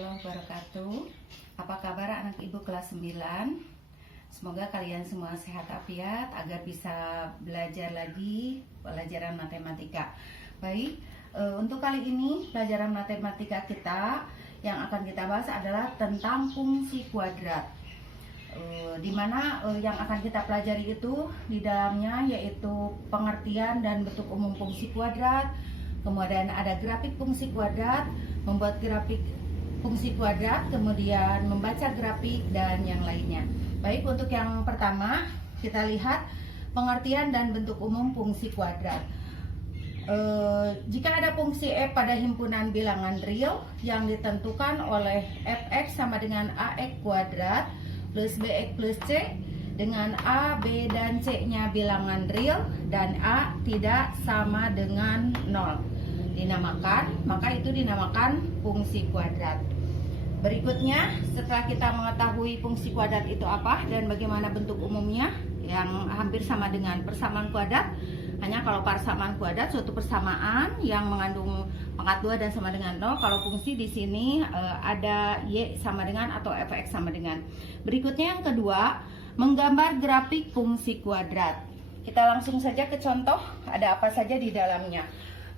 warahmatullahi wabarakatuh. Apa kabar anak ibu kelas 9? Semoga kalian semua sehat afiat agar bisa belajar lagi pelajaran matematika. Baik, untuk kali ini pelajaran matematika kita yang akan kita bahas adalah tentang fungsi kuadrat. Dimana yang akan kita pelajari itu di dalamnya yaitu pengertian dan bentuk umum fungsi kuadrat. Kemudian ada grafik fungsi kuadrat, membuat grafik fungsi kuadrat, kemudian membaca grafik, dan yang lainnya. Baik, untuk yang pertama kita lihat pengertian dan bentuk umum fungsi kuadrat. Jika ada fungsi f pada himpunan bilangan real yang ditentukan oleh fx sama dengan ax kuadrat plus bx plus c, dengan a, b, dan c nya bilangan real dan a tidak sama dengan 0 dinamakan, maka itu dinamakan fungsi kuadrat. Berikutnya, setelah kita mengetahui fungsi kuadrat itu apa dan bagaimana bentuk umumnya yang hampir sama dengan persamaan kuadrat, hanya kalau persamaan kuadrat suatu persamaan yang mengandung pangkat 2 dan sama dengan 0. Kalau fungsi di sini ada y sama dengan atau fx sama dengan. Berikutnya yang kedua, menggambar grafik fungsi kuadrat. Kita langsung saja ke contoh, ada apa saja di dalamnya.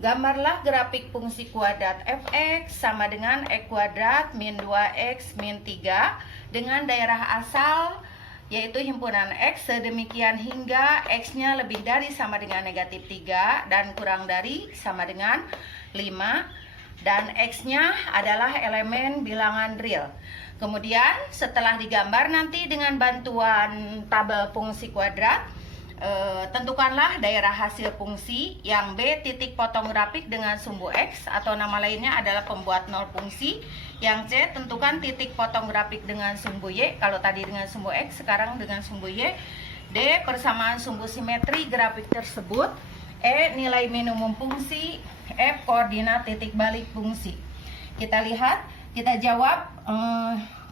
Gambarlah grafik fungsi kuadrat fx sama dengan x kuadrat min 2x min 3 dengan daerah asal yaitu himpunan x sedemikian hingga x-nya lebih dari sama dengan negatif 3 dan kurang dari sama dengan 5 dan x-nya adalah elemen bilangan real. Kemudian setelah digambar nanti dengan bantuan tabel fungsi kuadrat, tentukanlah daerah hasil fungsi yang B titik potong grafik dengan sumbu X atau nama lainnya adalah pembuat nol fungsi. Yang C tentukan titik potong grafik dengan sumbu Y, kalau tadi dengan sumbu X sekarang dengan sumbu Y. D persamaan sumbu simetri grafik tersebut. E nilai minimum fungsi. F koordinat titik balik fungsi. Kita lihat, kita jawab,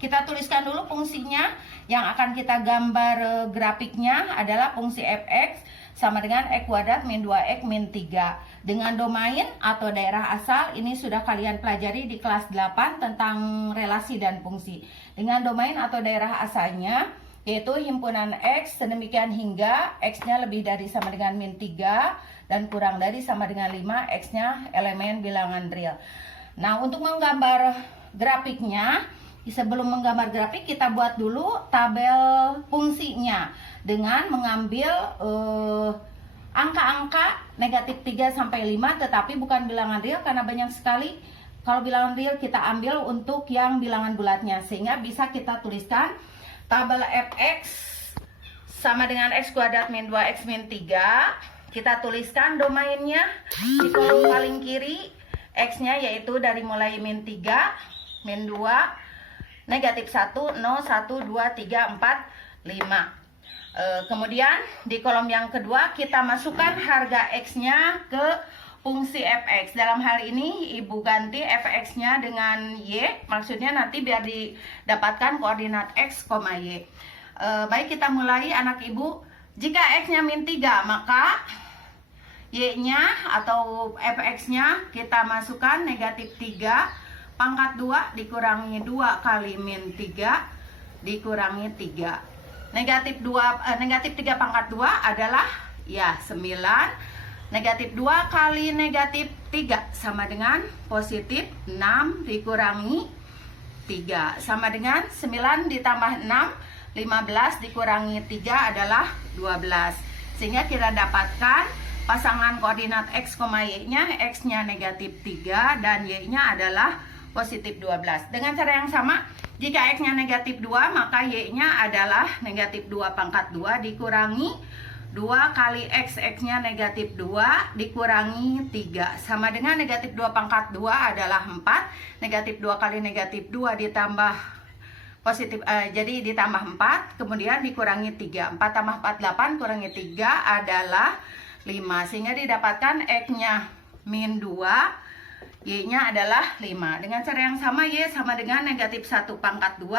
kita tuliskan dulu fungsinya. Yang akan kita gambar grafiknya adalah fungsi fx sama dengan x kuadrat min 2x min 3. Dengan domain atau daerah asal, ini sudah kalian pelajari di kelas 8 tentang relasi dan fungsi. Dengan domain atau daerah asalnya, yaitu himpunan x sedemikian hingga x-nya lebih dari sama dengan min 3 dan kurang dari sama dengan 5, x-nya elemen bilangan real. Nah, untuk menggambar grafiknya, sebelum menggambar grafik kita buat dulu tabel fungsinya dengan mengambil angka-angka negatif 3 sampai 5, tetapi bukan bilangan real karena banyak sekali. Kalau bilangan real kita ambil untuk yang bilangan bulatnya, sehingga bisa kita tuliskan tabel fx sama dengan x kuadrat min 2x min 3. Kita tuliskan domainnya di kolom paling kiri, x-nya yaitu dari mulai min 3, min 2, negatif 1, 0, 1, 2, 3, 4, 5. Kemudian di kolom yang kedua kita masukkan harga X-nya ke fungsi fx. Dalam hal ini ibu ganti fx-nya dengan y, maksudnya nanti biar didapatkan koordinat x, y. Baik, kita mulai anak ibu. Jika X-nya min 3, maka y-nya atau fx-nya kita masukkan negatif 3 pangkat 2 dikurangi 2 kali min 3 dikurangi 3. Negatif 3 pangkat 2 adalah ya 9. Negatif 2 kali negatif 3 sama dengan positif 6 dikurangi 3 sama dengan 9 ditambah 6, 15 dikurangi 3 adalah 12. Sehingga kita dapatkan pasangan koordinat x, y nya, x nya negatif 3 dan y nya adalah positif 12. Dengan cara yang sama, jika x-nya negatif 2, maka y-nya adalah negatif 2 pangkat 2 dikurangi 2 kali x, x-nya negatif 2 dikurangi 3. Sama dengan negatif 2 pangkat 2 adalah 4. Negatif 2 kali negatif 2 ditambah positif, jadi ditambah 4, kemudian dikurangi 3. 4 tambah 4, 8, kurangi 3 adalah 5. Sehingga didapatkan x-nya min 2, y-nya adalah 5. Dengan cara yang sama, y sama dengan negatif 1 pangkat 2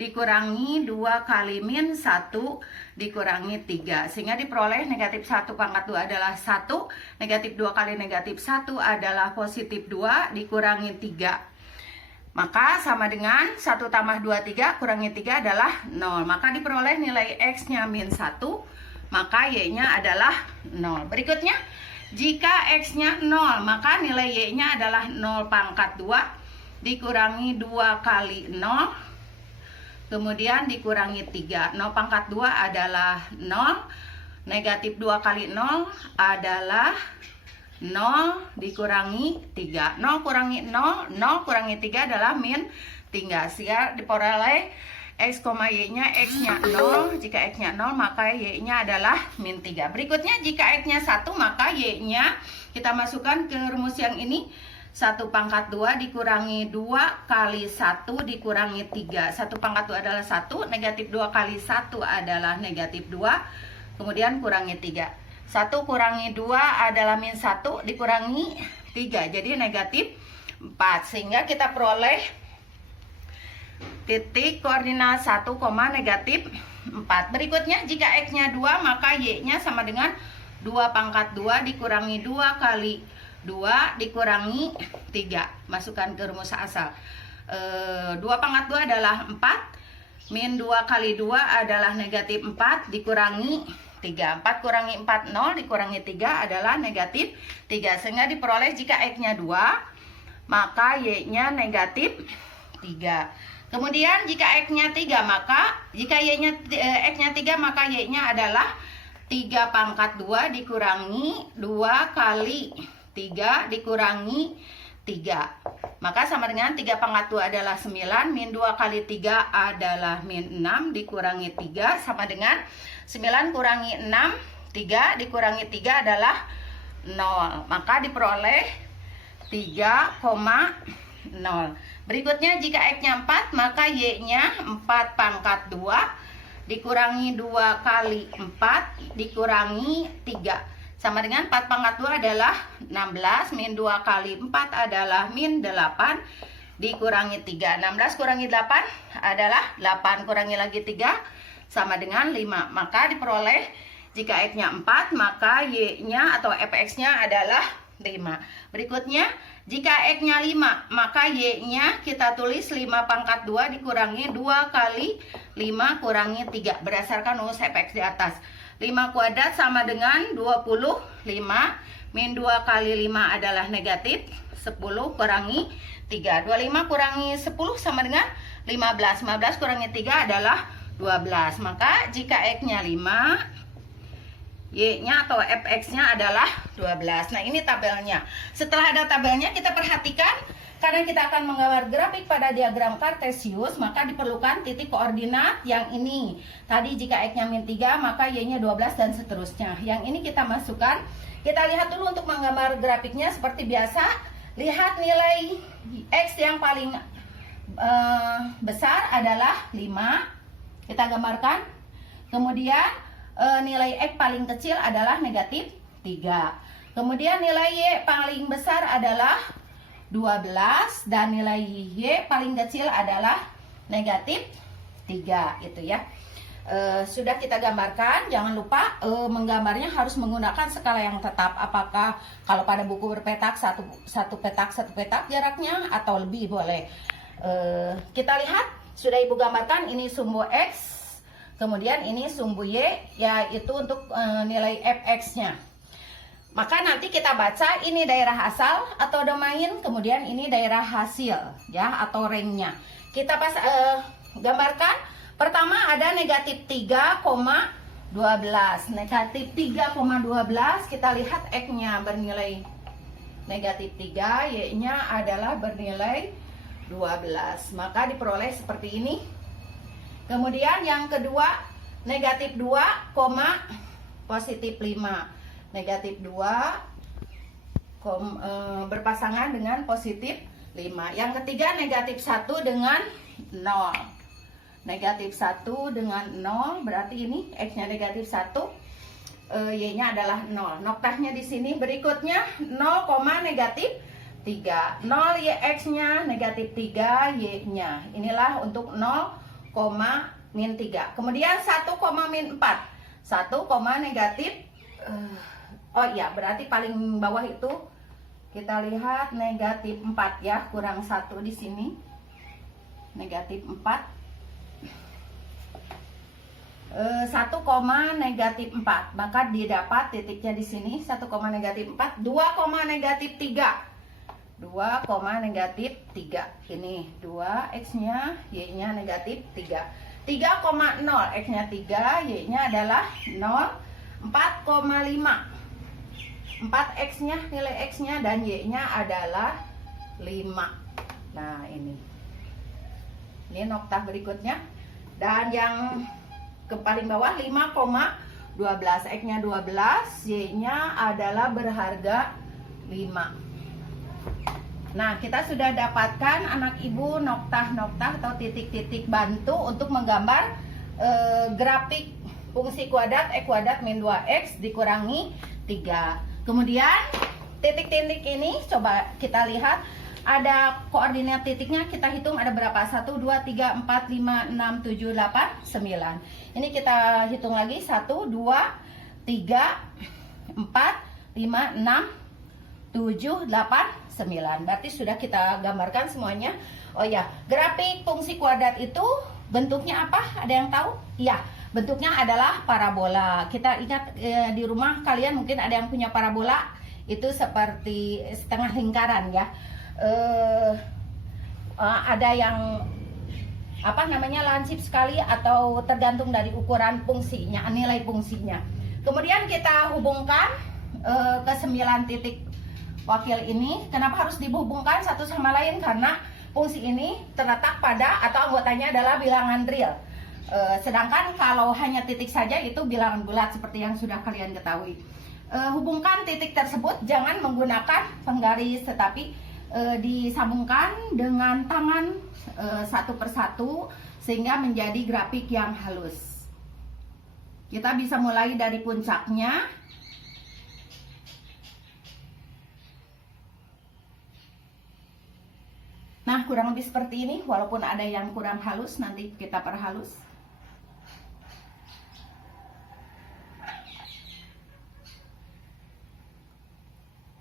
dikurangi 2 kali min 1 dikurangi 3. Sehingga diperoleh negatif 1 pangkat 2 adalah 1. Negatif 2 kali negatif 1 adalah positif 2 dikurangi 3. Maka sama dengan 1 tambah 23 kurangi 3 adalah 0. Maka diperoleh nilai X-nya min 1, maka Y-nya adalah 0. Berikutnya, jika X-nya 0, maka nilai Y-nya adalah 0 pangkat 2 dikurangi 2 kali 0, kemudian dikurangi 3. 0 pangkat 2 adalah 0, negatif 2 kali 0 adalah 0 dikurangi 3. 0 kurangi 0, 0 kurangi 3 adalah min 3. Sehingga diperoleh X, Y-nya, X-nya 0. Jika X-nya 0, maka Y-nya adalah min 3. Berikutnya, jika X-nya 1, maka Y-nya kita masukkan ke rumus yang ini. 1 pangkat 2 dikurangi 2 kali 1 dikurangi 3. 1 pangkat 2 adalah 1, negatif 2 kali 1 adalah negatif 2, kemudian kurangi 3. 1 kurangi 2 adalah min 1 dikurangi 3, jadi negatif 4. Sehingga kita peroleh titik koordinat 1, negatif 4. Berikutnya, jika X-nya 2, maka Y-nya sama dengan 2 pangkat 2 dikurangi 2 kali 2 dikurangi 3. Masukkan ke rumus asal. 2 pangkat 2 adalah 4, min 2 kali 2 adalah negatif 4 dikurangi 3. 4 kurangi 4, 0 dikurangi 3 adalah negatif 3. Sehingga diperoleh jika X-nya 2, maka Y-nya negatif 3. Kemudian jika X-nya 3, maka jika X-nya 3, maka Y-nya adalah 3 pangkat 2 dikurangi 2 kali 3 dikurangi 3. Maka sama dengan 3 pangkat 2 adalah 9, min 2 kali 3 adalah min 6 dikurangi 3 sama dengan 9 kurangi 6, 3 dikurangi 3 adalah 0. Maka diperoleh 3,0. Berikutnya, jika X-nya 4, maka Y-nya 4 pangkat 2 dikurangi 2 kali 4 dikurangi 3. Sama dengan 4 pangkat 2 adalah 16, min 2 kali 4 adalah min 8 dikurangi 3. 16 kurangi 8 adalah 8, kurangi lagi 3 sama dengan 5. Maka diperoleh jika X-nya 4, maka Y-nya atau Fx-nya adalah 5. Berikutnya, jika X-nya 5, maka Y-nya kita tulis 5 pangkat 2 dikurangi 2 kali 5 kurangi 3 berdasarkan rumus Fx di atas. 5 kuadrat sama dengan 25, min 2 kali 5 adalah negatif 10 kurangi 3. 25 kurangi 10 sama dengan 15. 15 kurangi 3 adalah 12. Maka jika X-nya 5, Y-nya atau Fx-nya adalah 12. Nah, ini tabelnya. Setelah ada tabelnya, kita perhatikan karena kita akan menggambar grafik pada diagram kartesius, maka diperlukan titik koordinat yang ini. Tadi jika X-nya min 3, maka Y-nya 12 dan seterusnya. Yang ini kita masukkan. Kita lihat dulu untuk menggambar grafiknya seperti biasa. Lihat nilai X yang paling besar adalah 5. Kita gambarkan. Kemudian nilai X paling kecil adalah negatif 3. Kemudian nilai Y paling besar adalah 12 dan nilai Y paling kecil adalah negatif 3 itu ya. Sudah kita gambarkan. Jangan lupa menggambarnya harus menggunakan skala yang tetap. Apakah kalau pada buku berpetak satu petak jaraknya atau lebih boleh. Kita lihat sudah ibu gambarkan. Ini sumbu X, kemudian ini sumbu Y, yaitu untuk nilai Fx-nya. Maka nanti kita baca ini daerah asal atau domain, kemudian ini daerah hasil ya atau ringnya. Kita gambarkan. Pertama ada negatif 3,12. Negatif 3,12, kita lihat X-nya bernilai negatif 3, Y-nya adalah bernilai 12. Maka diperoleh seperti ini. Kemudian yang kedua negatif 2, positif 5. Negatif 2 berpasangan dengan positif 5. Yang ketiga negatif 1 dengan 0. Negatif 1 dengan 0 berarti ini X-nya negatif 1, Y-nya adalah 0. Noktahnya di sini. Berikutnya 0, negatif 3. 0 X-nya negatif 3, Y-nya. Inilah untuk 0, min 3. Kemudian 1, min 4. 1, negatif oh iya, berarti paling bawah itu kita lihat negatif 4 ya, kurang 1 di sini. negatif 4, 1, negatif 4, maka didapat titiknya di sini 1, negatif 4, 2, negatif 3, 2, negatif 3. Ini 2, X-nya, Y-nya negatif 3. 3,0, X-nya 3, Y-nya adalah 0. 4,5, 4 X-nya, nilai X-nya dan Y-nya adalah 5. Nah, ini noktah berikutnya. Dan yang ke paling bawah 5,12, X-nya 12, Y-nya adalah berharga 5. Nah, kita sudah dapatkan anak ibu noktah-noktah atau titik-titik bantu untuk menggambar grafik fungsi kuadrat X kuadrat min 2X dikurangi 3. Kemudian titik-titik ini coba kita lihat, ada koordinat titiknya, kita hitung ada berapa? 1, 2, 3, 4, 5, 6, 7, 8, 9. Ini kita hitung lagi, 1, 2, 3, 4, 5, 6, 7, 8, 9. Berarti sudah kita gambarkan semuanya. Oh ya, grafik fungsi kuadrat itu bentuknya apa? Ada yang tahu? Iya, bentuknya adalah parabola. Kita ingat di rumah kalian mungkin ada yang punya parabola, itu seperti setengah lingkaran ya. Ada yang apa namanya lansip sekali atau tergantung dari ukuran fungsinya, nilai fungsinya. Kemudian kita hubungkan ke 9 titik wakil ini. Kenapa harus dihubungkan satu sama lain? Karena fungsi ini terletak pada atau anggotanya adalah bilangan real. Sedangkan kalau hanya titik saja itu bilangan bulat seperti yang sudah kalian ketahui. Hubungkan titik tersebut jangan menggunakan penggaris, tetapi disambungkan dengan tangan satu persatu sehingga menjadi grafik yang halus. Kita bisa mulai dari puncaknya. Nah, kurang lebih seperti ini, walaupun ada yang kurang halus, nanti kita perhalus.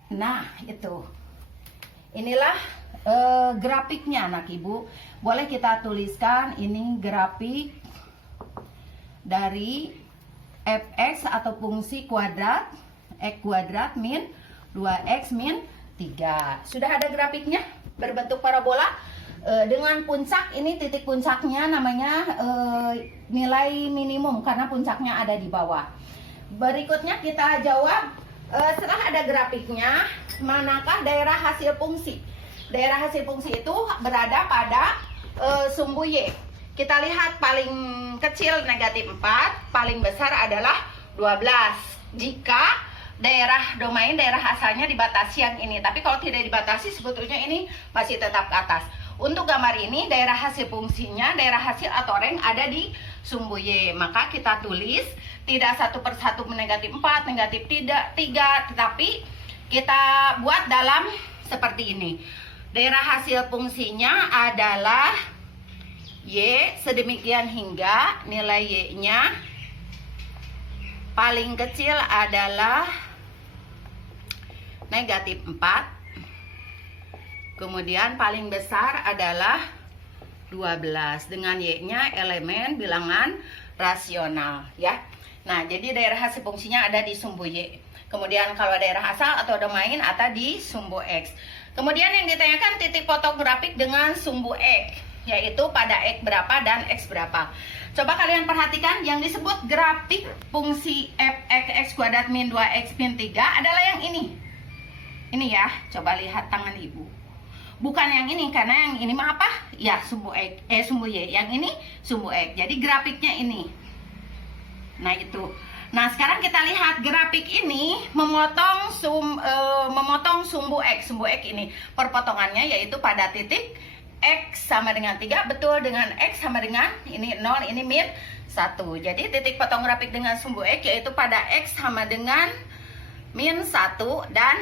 Nah, itu. Inilah grafiknya anak ibu. Boleh kita tuliskan ini grafik dari fx atau fungsi kuadrat x kuadrat min 2x min 3. Sudah ada grafiknya berbentuk parabola dengan puncak. Ini titik puncaknya namanya nilai minimum karena puncaknya ada di bawah. Berikutnya kita jawab, setelah ada grafiknya, manakah daerah hasil fungsi? Daerah hasil fungsi itu berada pada sumbu Y. Kita lihat paling kecil negatif 4, paling besar adalah 12. Jika daerah domain, daerah asalnya dibatasi yang ini. Tapi kalau tidak dibatasi, sebetulnya ini masih tetap ke atas. Untuk gambar ini, daerah hasil fungsinya, daerah hasil atau rank ada di sumbu Y. Maka kita tulis tidak satu persatu negatif 4, negatif 3, tetapi kita buat dalam seperti ini. Daerah hasil fungsinya adalah Y sedemikian hingga nilai Y-nya paling kecil adalah negatif 4. Kemudian paling besar adalah 12 dengan Y-nya elemen bilangan rasional ya. Nah, jadi daerah hasil fungsinya ada di sumbu Y. Kemudian kalau daerah asal atau domain ada di sumbu X. Kemudian yang ditanyakan titik fotografik dengan sumbu X, yaitu pada X berapa dan X berapa. Coba kalian perhatikan yang disebut grafik fungsi fx x kuadrat min 2x min 3 adalah yang ini. Ini ya, coba lihat tangan ibu. Bukan yang ini, karena yang ini mah apa? Ya, sumbu X, sumbu Y. Yang ini sumbu X. Jadi grafiknya ini. Nah, itu. Nah, sekarang kita lihat grafik ini memotong sumbu X. Sumbu X ini perpotongannya yaitu pada titik X sama dengan 3, betul, dengan X sama dengan ini 0, ini min 1. Jadi titik potong grafik dengan sumbu X yaitu pada X sama dengan min 1 dan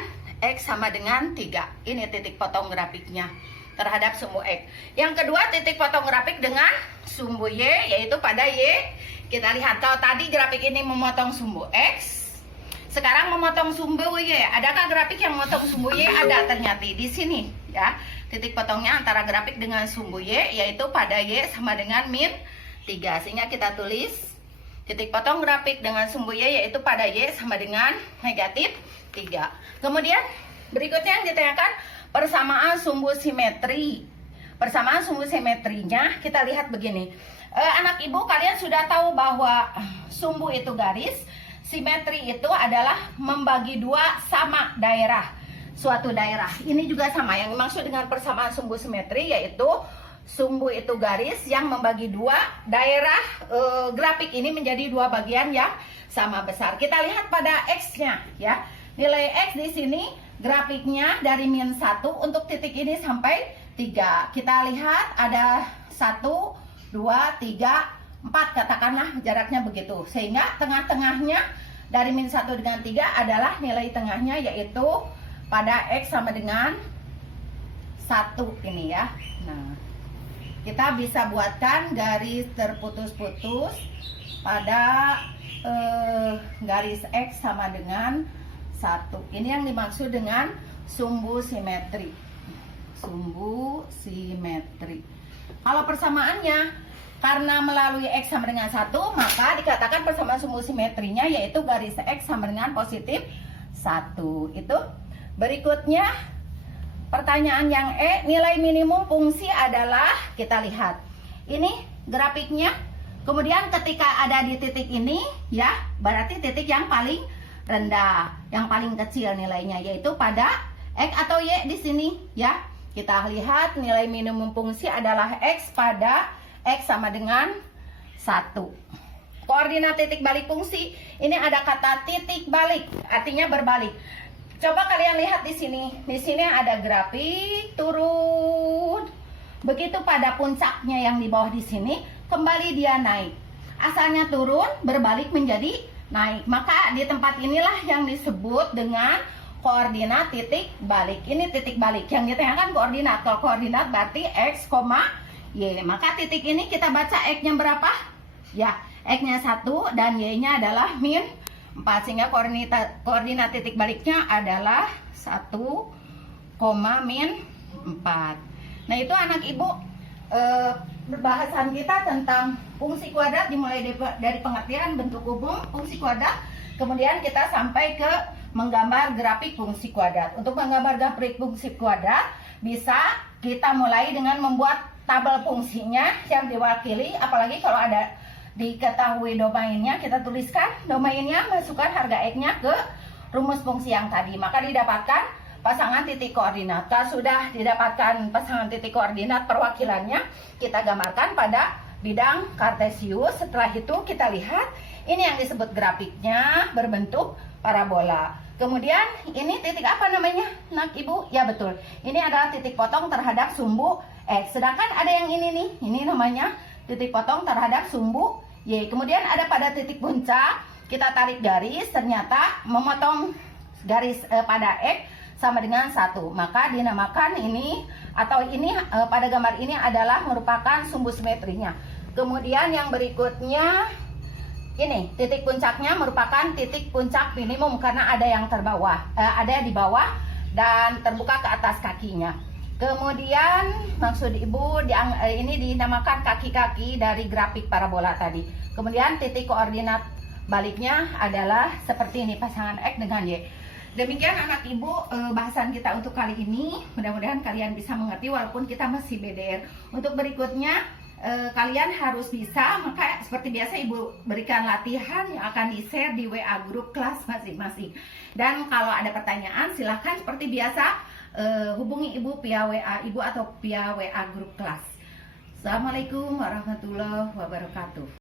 X sama dengan 3. Ini titik potong grafiknya terhadap sumbu X. Yang kedua, titik potong grafik dengan sumbu Y yaitu pada Y. Kita lihat, kalau tadi grafik ini memotong sumbu X, sekarang memotong sumbu Y. Adakah grafik yang memotong sumbu Y? Ada ternyata di sini. ya. Titik potongnya antara grafik dengan sumbu Y, yaitu pada Y sama dengan min 3. Sehingga kita tulis titik potong grafik dengan sumbu Y, yaitu pada Y sama dengan negatif 3. Kemudian berikutnya yang ditanyakan persamaan sumbu simetri. Persamaan sumbu simetrinya kita lihat begini. Anak ibu, kalian sudah tahu bahwa sumbu itu garis, simetri itu adalah membagi dua sama daerah, suatu daerah. Ini juga sama, yang dimaksud dengan persamaan sumbu simetri yaitu sumbu itu garis yang membagi dua daerah grafik ini menjadi dua bagian yang sama besar. Kita lihat pada X-nya ya. Nilai X di sini grafiknya dari min 1 untuk titik ini sampai 3. Kita lihat ada 1, 2, 3, 4, katakanlah jaraknya begitu. Sehingga tengah-tengahnya dari min 1 dengan 3 adalah nilai tengahnya, yaitu pada X sama dengan 1 ini ya. Nah, kita bisa buatkan garis terputus-putus pada garis X sama dengan 1. Ini yang dimaksud dengan sumbu simetri. Sumbu simetri. Kalau persamaannya karena melalui X sama dengan 1, maka dikatakan persamaan sumbu simetrinya yaitu garis X sama dengan positif 1. Itu. Berikutnya pertanyaan yang E, nilai minimum fungsi adalah, kita lihat ini grafiknya. Kemudian ketika ada di titik ini ya, berarti titik yang paling rendah, yang paling kecil nilainya, yaitu pada X atau Y di sini ya. Kita lihat nilai minimum fungsi adalah X pada X sama dengan 1. Koordinat titik balik fungsi, ini ada kata titik balik, artinya berbalik. Coba kalian lihat di sini. Di sini ada grafik turun. Begitu pada puncaknya yang di bawah di sini, kembali dia naik. Asalnya turun, berbalik menjadi naik. Maka di tempat inilah yang disebut dengan koordinat titik balik. Ini titik balik. Yang ditanyakan koordinat. Kalau koordinat berarti X, Y. Maka titik ini kita baca X-nya berapa? Ya, X-nya 1 dan Y-nya adalah min 4. Sehingga koordinat titik baliknya adalah 1, min 4. Nah, itu anak ibu bahasan kita tentang fungsi kuadrat dimulai dari pengertian bentuk umum fungsi kuadrat. Kemudian kita sampai ke menggambar grafik fungsi kuadrat. Untuk menggambar grafik fungsi kuadrat bisa kita mulai dengan membuat tabel fungsinya yang diwakili, apalagi kalau ada diketahui domainnya, kita tuliskan domainnya, masukkan harga X-nya ke rumus fungsi yang tadi, maka didapatkan pasangan titik koordinat. Kalau sudah didapatkan pasangan titik koordinat, perwakilannya kita gambarkan pada bidang kartesius. Setelah itu kita lihat ini yang disebut grafiknya berbentuk parabola. Kemudian ini titik apa namanya, nak ibu? Ya betul, ini adalah titik potong terhadap sumbu X. Sedangkan ada yang ini nih, ini namanya titik potong terhadap sumbu Y. Kemudian ada pada titik puncak, kita tarik garis, ternyata memotong garis pada X sama dengan 1. Maka dinamakan ini, atau ini pada gambar ini adalah merupakan sumbu simetrinya. Kemudian yang berikutnya, ini titik puncaknya merupakan titik puncak minimum karena ada yang terbawah, ada di bawah dan terbuka ke atas kakinya. Kemudian maksud ibu ini dinamakan kaki-kaki dari grafik parabola tadi. Kemudian titik koordinat baliknya adalah seperti ini, pasangan X dengan Y. Demikian anak ibu bahasan kita untuk kali ini. Mudah-mudahan kalian bisa mengerti walaupun kita masih BDR. Untuk berikutnya kalian harus bisa, maka seperti biasa ibu berikan latihan yang akan di-share di WA grup kelas masing-masing. Dan kalau ada pertanyaan silahkan seperti biasa hubungi ibu via WA ibu atau via WA grup kelas. Assalamualaikum warahmatullahi wabarakatuh.